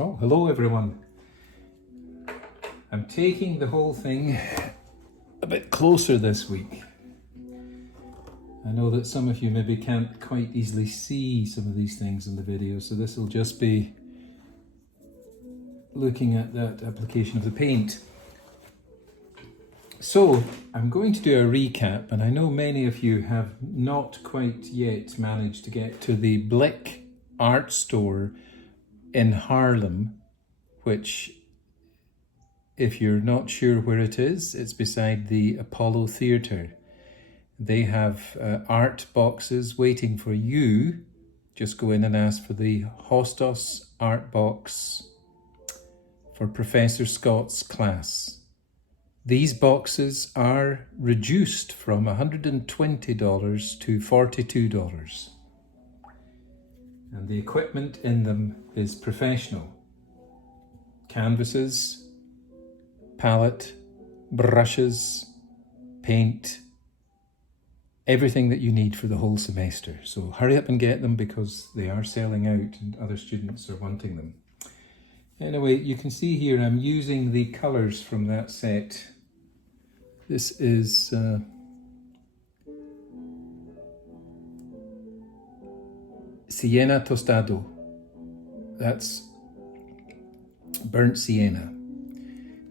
Oh, hello everyone. I'm taking the whole thing a bit closer this week. I know that some of you maybe can't quite easily see some of these things in the video, so this will just be looking at that application of the paint. So I'm going to do a recap, and I know many of you have not quite yet managed to get to the Blick art store in Haarlem, which, if you're not sure where it is, it's beside the Apollo Theatre. They have art boxes waiting for you. Just go in and ask for the Hostos art box for Professor Scott's class. These boxes are reduced from $120 to $42. And the equipment in them is professional. Canvases, palette, brushes, paint, everything that you need for the whole semester. So hurry up and get them because they are selling out and other students are wanting them. Anyway, you can see here I'm using the colours from that set. This is Sienna Tostado. That's burnt sienna.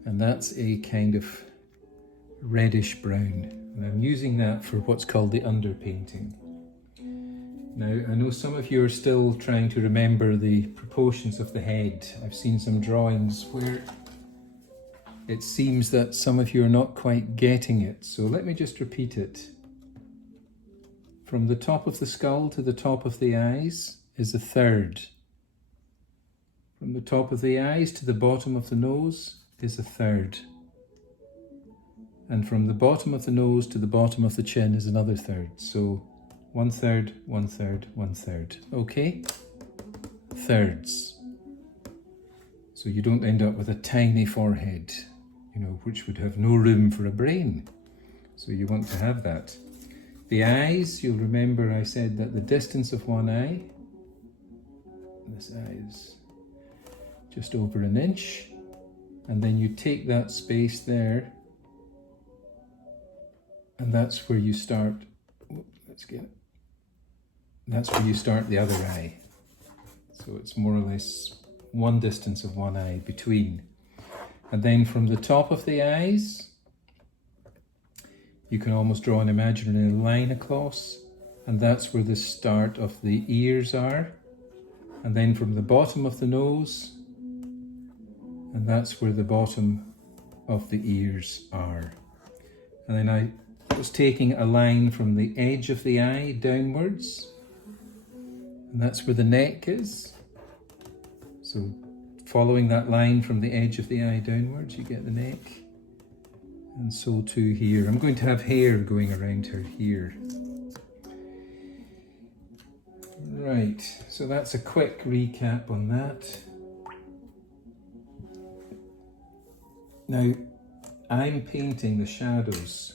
And that's a kind of reddish brown. And I'm using that for what's called the underpainting. Now, I know some of you are still trying to remember the proportions of the head. I've seen some drawings where it seems that some of you are not quite getting it. So let me just repeat it. From the top of the skull to the top of the eyes is a third. From the top of the eyes to the bottom of the nose is a third. And from the bottom of the nose to the bottom of the chin is another third. So 1/3, 1/3, 1/3. Okay? Thirds. So you don't end up with a tiny forehead, which would have no room for a brain. So you want to have that. The eyes, you'll remember I said that the distance of one eye, this eye is just over an inch, and then you take that space there, and that's where you start. Let's get it. That's where you start the other eye. So it's more or less one distance of one eye between. And then from the top of the eyes, you can almost draw an imaginary line across, and that's where the start of the ears are. And then from the bottom of the nose, and that's where the bottom of the ears are. And then I was taking a line from the edge of the eye downwards, and that's where the neck is. So following that line from the edge of the eye downwards, you get the neck. And so too here. I'm going to have hair going around her here. Right, so that's a quick recap on that. Now, I'm painting the shadows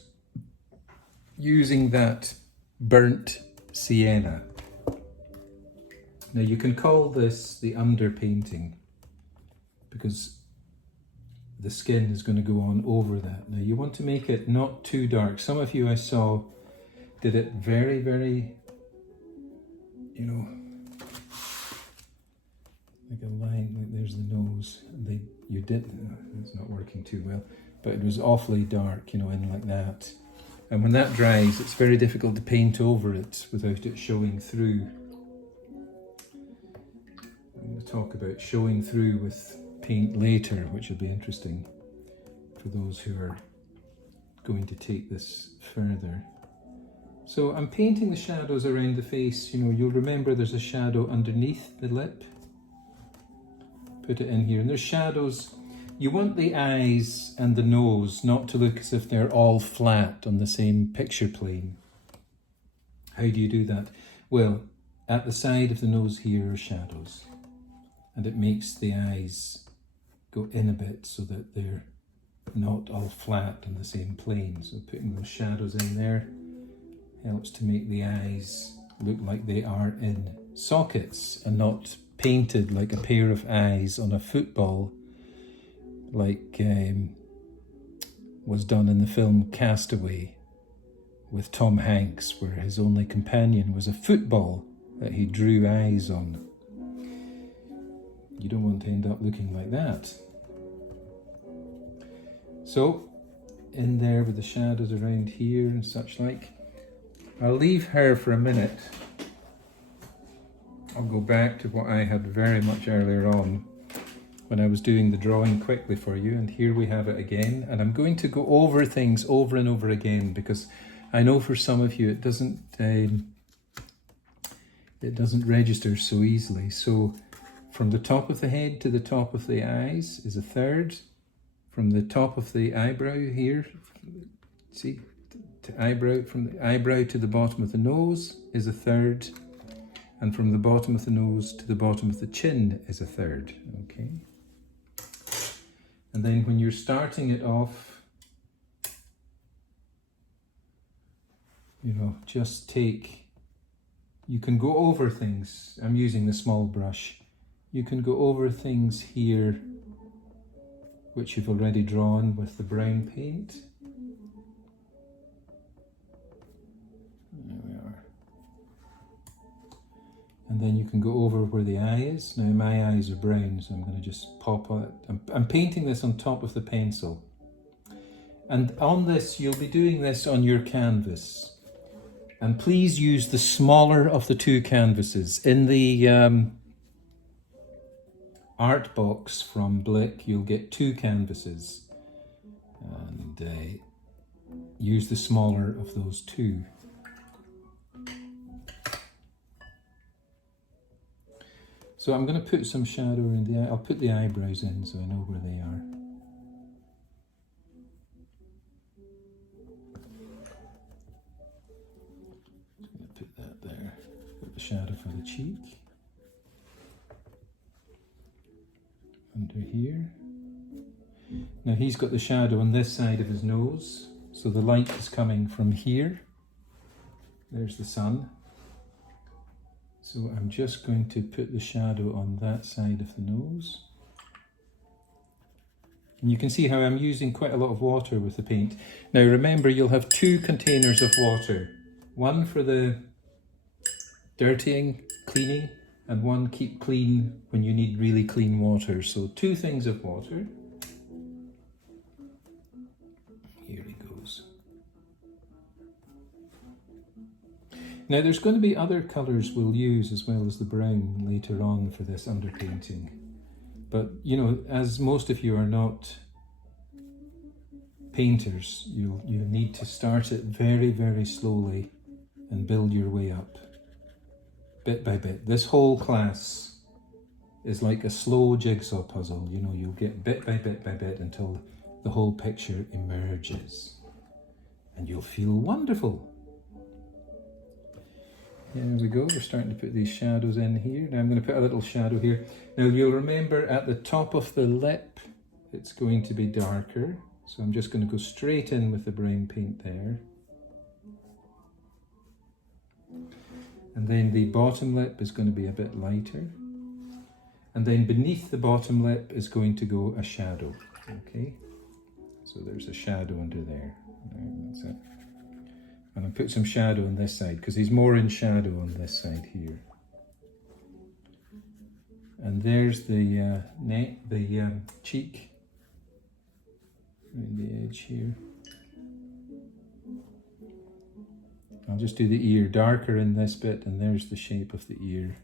using that burnt sienna. Now you can call this the underpainting because the skin is going to go on over that. Now you want to make it not too dark. Some of you I saw did it very, very, like a line, like there's the nose. It's not working too well, but it was awfully dark, in like that. And when that dries, it's very difficult to paint over it without it showing through. I'm going to talk about showing through with paint later, which will be interesting for those who are going to take this further. So I'm painting the shadows around the face. You'll remember there's a shadow underneath the lip. Put it in here, and there's shadows. You want the eyes and the nose not to look as if they're all flat on the same picture plane. How do you do that? Well, at the side of the nose here are shadows, and it makes the eyes go in a bit so that they're not all flat on the same plane. So putting those shadows in there helps to make the eyes look like they are in sockets and not painted like a pair of eyes on a football, like was done in the film Castaway with Tom Hanks, where his only companion was a football that he drew eyes on. You don't want to end up looking like that. So, in there with the shadows around here and such like. I'll leave her for a minute. I'll go back to what I had very much earlier on when I was doing the drawing quickly for you, and here we have it again. And I'm going to go over things over and over again because I know for some of you it doesn't register so easily. So from the top of the head to the top of the eyes is a third. From the top of the eyebrow here, see, from the eyebrow to the bottom of the nose is a third. And from the bottom of the nose to the bottom of the chin is a third, okay? And then when you're starting it off, you know, just take, you can go over things. I'm using the small brush. You can go over things here which you've already drawn with the brown paint. There we are. And then you can go over where the eye is. Now my eyes are brown, so I'm going to just pop on it. I'm painting this on top of the pencil. And on this, you'll be doing this on your canvas. And please use the smaller of the two canvases. In the art box from Blick, you'll get two canvases. And use the smaller of those two. So I'm going to put some shadow in the eye. I'll put the eyebrows in so I know where they are. I'm going to put that there. Put the shadow for the cheek. Under here. Now he's got the shadow on this side of his nose. So the light is coming from here. There's the sun. So I'm just going to put the shadow on that side of the nose. And you can see how I'm using quite a lot of water with the paint. Now remember, you'll have two containers of water. One for the dirtying, cleaning, and one keep clean when you need really clean water. So two things of water. Here he goes. Now there's going to be other colours we'll use as well as the brown later on for this underpainting. But you know, as most of you are not painters, you'll need to start it very, very slowly and build your way up, bit by bit. This whole class is like a slow jigsaw puzzle. You know, you'll get bit by bit by bit until the whole picture emerges. And you'll feel wonderful. There we go, we're starting to put these shadows in here. Now I'm going to put a little shadow here. Now you'll remember at the top of the lip, it's going to be darker. So I'm just going to go straight in with the brown paint there. And then the bottom lip is going to be a bit lighter. And then beneath the bottom lip is going to go a shadow, okay? So there's a shadow under there. That's it. And I'll put some shadow on this side because he's more in shadow on this side here. And there's the neck, the cheek, around the edge here. I'll just do the ear darker in this bit, and there's the shape of the ear.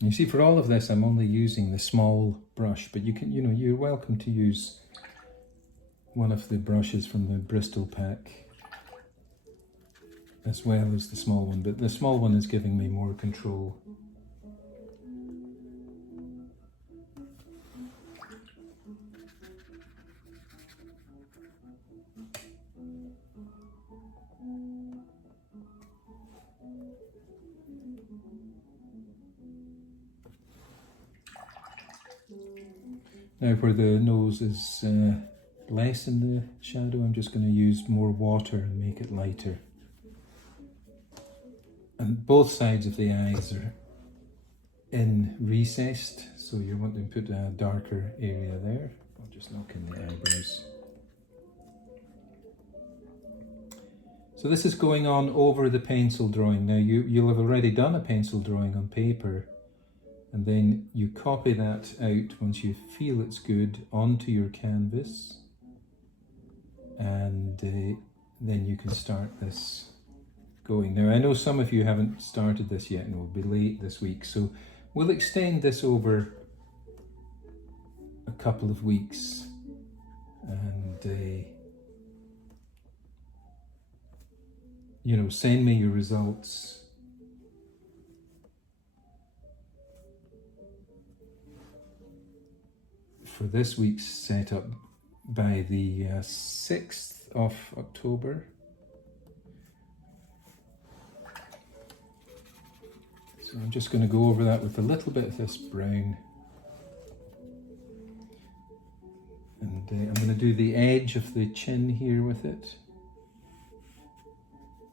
You see, for all of this, I'm only using the small brush, but you can, you know, you're welcome to use one of the brushes from the Bristol pack as well as the small one, but the small one is giving me more control. Now where the nose is lessen the shadow, I'm just going to use more water and make it lighter. And both sides of the eyes are in recessed, so you want to put a darker area there. I'll just knock in the eyebrows. So this is going on over the pencil drawing. Now you'll have already done a pencil drawing on paper, and then you copy that out once you feel it's good onto your canvas, and then you can start this going. Now I know some of you haven't started this yet and will be late this week, so we'll extend this over a couple of weeks, and you know, send me your results. For this week's setup by the 6th of October. So I'm just going to go over that with a little bit of this brown. And I'm going to do the edge of the chin here with it.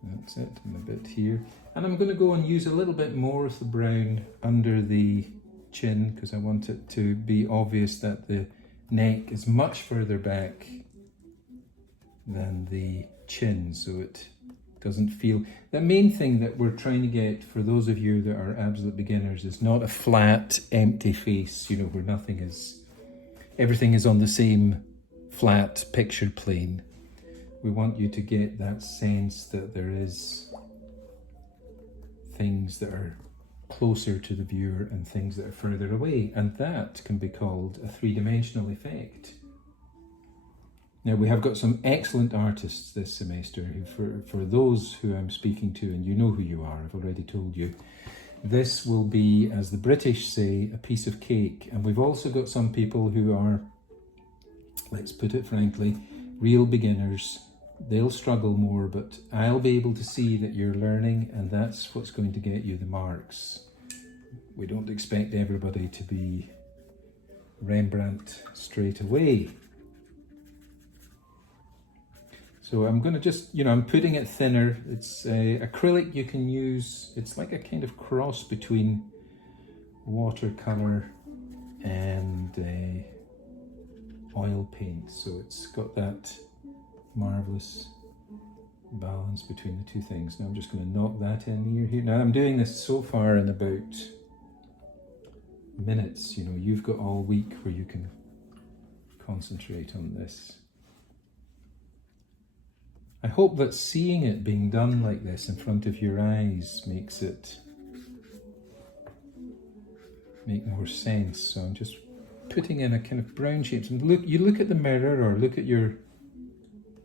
That's it, and a bit here. And I'm going to go and use a little bit more of the brown under the chin, because I want it to be obvious that the neck is much further back than the chin, so it doesn't feel... The main thing that we're trying to get for those of you that are absolute beginners is not a flat, empty face, you know, where everything is on the same flat picture plane. We want you to get that sense that there is things that are closer to the viewer and things that are further away, and that can be called a three-dimensional effect. Now we have got some excellent artists this semester who, for those who I'm speaking to, and you know who you are, I've already told you, this will be, as the British say, a piece of cake. And we've also got some people who are, let's put it frankly, real beginners. They'll struggle more, but I'll be able to see that you're learning, and that's what's going to get you the marks. We don't expect everybody to be Rembrandt straight away. So I'm going to just, you know, I'm putting it thinner. It's acrylic you can use. It's like a kind of cross between watercolor and oil paint. So it's got that marvelous balance between the two things. Now I'm just going to knock that in here. Now I'm doing this so far in about minutes. You know, you've got all week where you can concentrate on this. I hope that seeing it being done like this in front of your eyes makes it make more sense. So I'm just putting in a kind of brown shapes, and you look at the mirror or look at your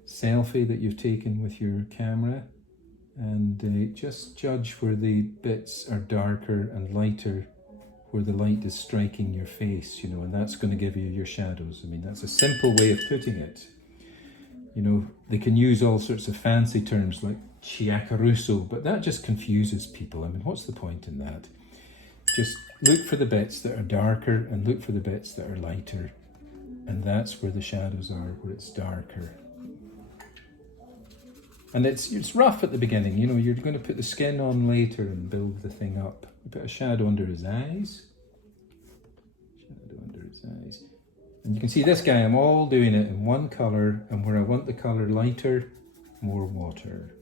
selfie that you've taken with your camera, and just judge where the bits are darker and lighter, where the light is striking your face, you know, and that's going to give you your shadows. I mean, that's a simple way of putting it. You know, they can use all sorts of fancy terms like chiaccaruso, but that just confuses people. I mean, what's the point in that? Just look for the bits that are darker and look for the bits that are lighter, and that's where the shadows are, where it's darker. And it's rough at the beginning, you know, you're going to put the skin on later and build the thing up. You put a shadow under his eyes. Shadow under his eyes. And you can see this guy, I'm all doing it in one colour, and where I want the colour lighter, more water.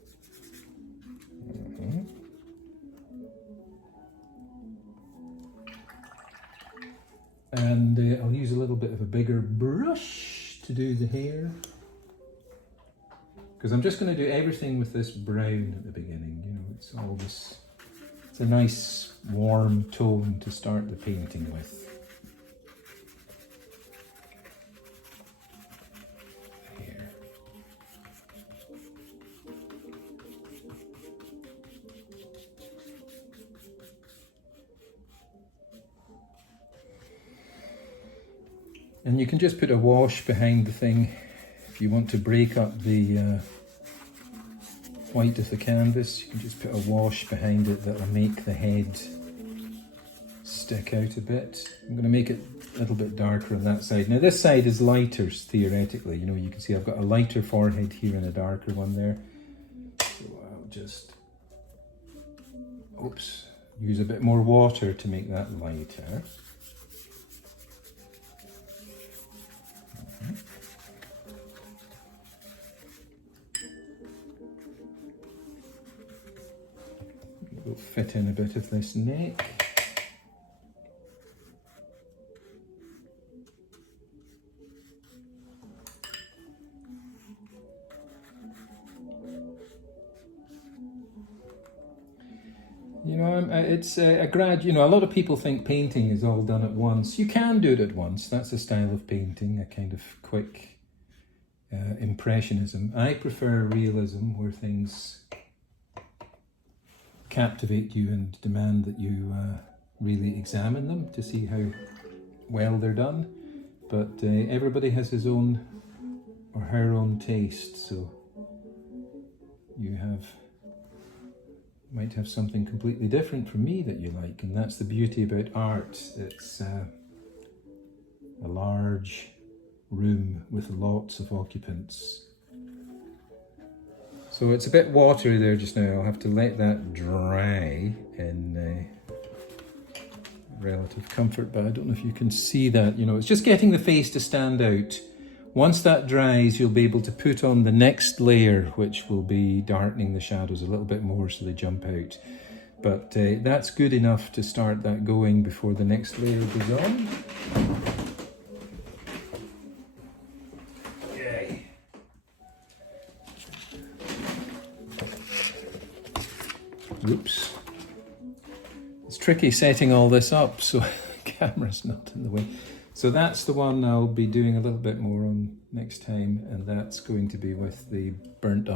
And I'll use a little bit of a bigger brush to do the hair, because I'm just going to do everything with this brown at the beginning. You know, it's all this, it's a nice warm tone to start the painting with. Here. And you can just put a wash behind the thing if you want to break up the white of the canvas. You can just put a wash behind it that will make the head stick out a bit. I'm going to make it a little bit darker on that side. Now this side is lighter theoretically. You know, you can see I've got a lighter forehead here and a darker one there. So I'll just, oops, use a bit more water to make that lighter. We'll fit in a bit of this neck. You know, it's a lot of people think painting is all done at once. You can do it at once. That's a style of painting, a kind of quick impressionism. I prefer realism, where things captivate you and demand that you really examine them to see how well they're done. But everybody has his own or her own taste, so you might have something completely different from me that you like, and that's the beauty about art. It's a large room with lots of occupants. So it's a bit watery there just now. I'll have to let that dry in relative comfort, but I don't know if you can see that. You know, it's just getting the face to stand out. Once that dries, you'll be able to put on the next layer, which will be darkening the shadows a little bit more so they jump out. But that's good enough to start that going before the next layer goes on. Okay. Oops. It's tricky setting all this up so the camera's not in the way. So that's the one I'll be doing a little bit more on next time, and that's going to be with the burnt